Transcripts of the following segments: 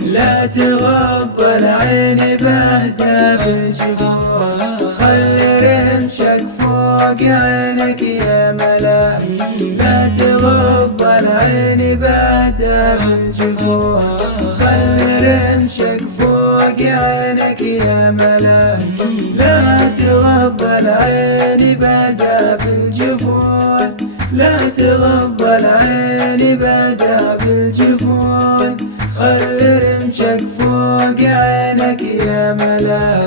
لا تغض العين بهدى بالجفون، خلي رمشك فوق عينك يا ملاك. لا تغض العين بهدى بالجفون، خلي رمشك فوق عينك يا ملاك. لا تغض العين بهدى بالجفون، لا تغض العين بهدى بالجفون، خلي رمشك فوق عينك يا ملاك.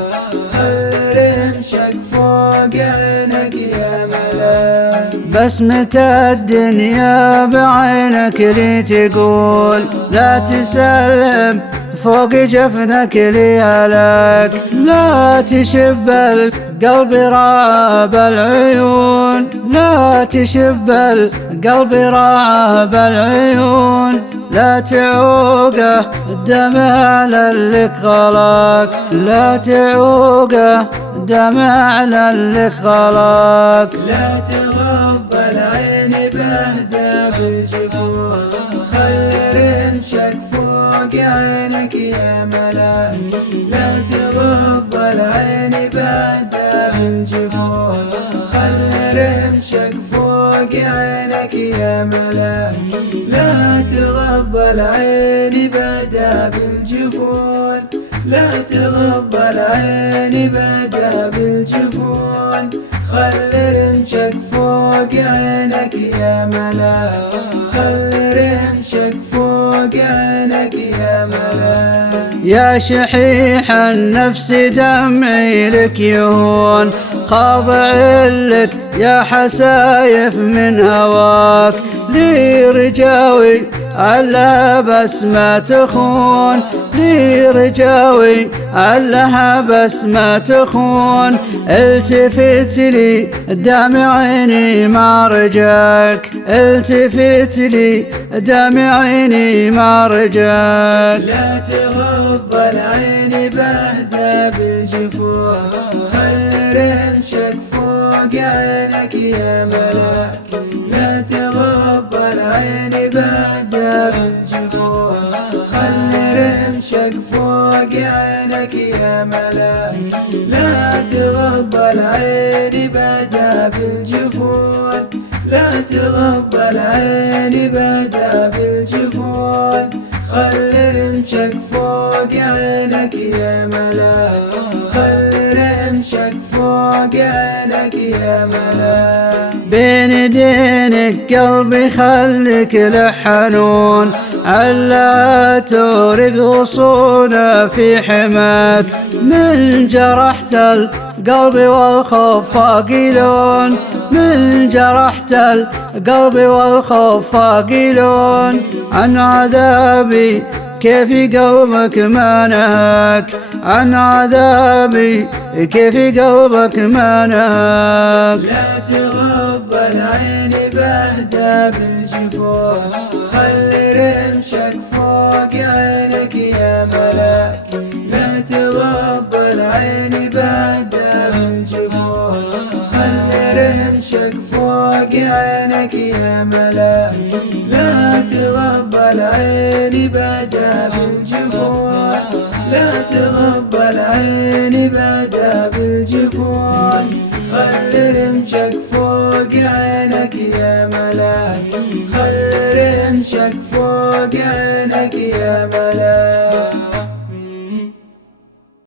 خلي رمشك فوق عينك يا ملاك. بسمة الدنيا بعينك لي تقول، لا تسلم فوق جفنك لي هلاك. لا تشب القلب راب العيون، لا تشب القلب راب العيون. لا تعوقه الدمع للك غلاك، لا تعوقه الدمع للك غلاك. لا تغض العين بهدى بالجفون، خلي رمشك فوق عينك يا ملاك. لا تغض العين بهدى بالجفون، خلي رمشك فوق عينك يا ملاك. لا تغض العين بهدى بالجفون، لا تغض العين بهدى بالجفون، خلي رمشك فوق عينك يا ملاك. خلي رمشك فوق عينك يا ملاك. يا شحيح النفس دمعي لك يهون، خاضع لك يا حسايف من هواك. لي رجاوي علها بس ما تخون، لي رجاوي علها بس ما تخون. التفت لي دمع عيني ما رجاك، التفت لي دمع عيني ما رجاك. لا تغض العين بهدى بالجفون، خلي رمشك فوق عينك يا ملاك. لا تغض العين بهدى بالجفون، خلي رمشك فوق عينك يا ملاك. لا تغض العين بهدى بالجفون، لا تغض العين بهدى بالجفون، خلي رمشك فوق عينك يا ملاك. خلي رمشك فوق عينك يا ملاك. بين دينك قلبي خليك لحنون، علا تورق غصونه في حماك. من جرحت القلب والخوف فاقلون، من جرحت القلب والخوف فاقلون. عن عذابي كيف قلبك ما نهاك، عن عذابي كيف قلبك ما نهاك. لا تغض العين بهدى بالجفون، خلي رمشك فوق عينك يا ملاك. لا تغض العين بهدى بالجفون، خلي رمشك فوق عينك يا ملاك. لا تغض العين بهدى بالجفون، لا تغض العين بهدى بالجفون، خلي رمشك فوق عينك يا ملاك. خلي رمشك فوق عينك يا ملاك.